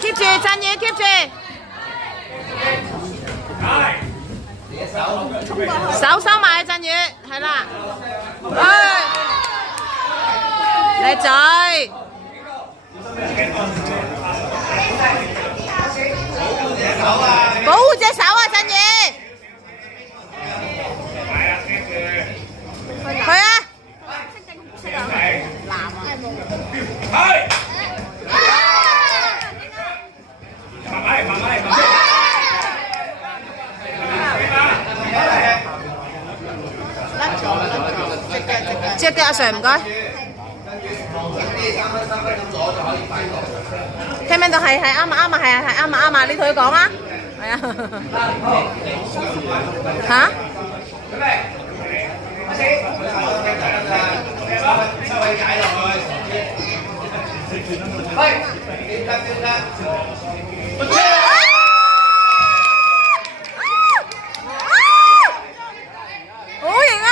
keep 住陣嘢 keep 住，手收埋陣嘢，係啦，叻仔，保護隻手啊陣嘢，去啊！隻腳阿 Sir 唔該，聽唔聽到？係啱啊啱啊係啊係啱啊啱啊！你同佢講啦，係啊嚇？好型啊！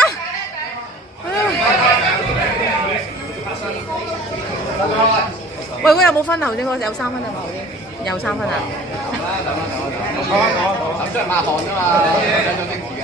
喂，嗰有冇分頭先？嗰有3分啊？有3分啊？出嚟抹汗啫嘛，有精子㗎。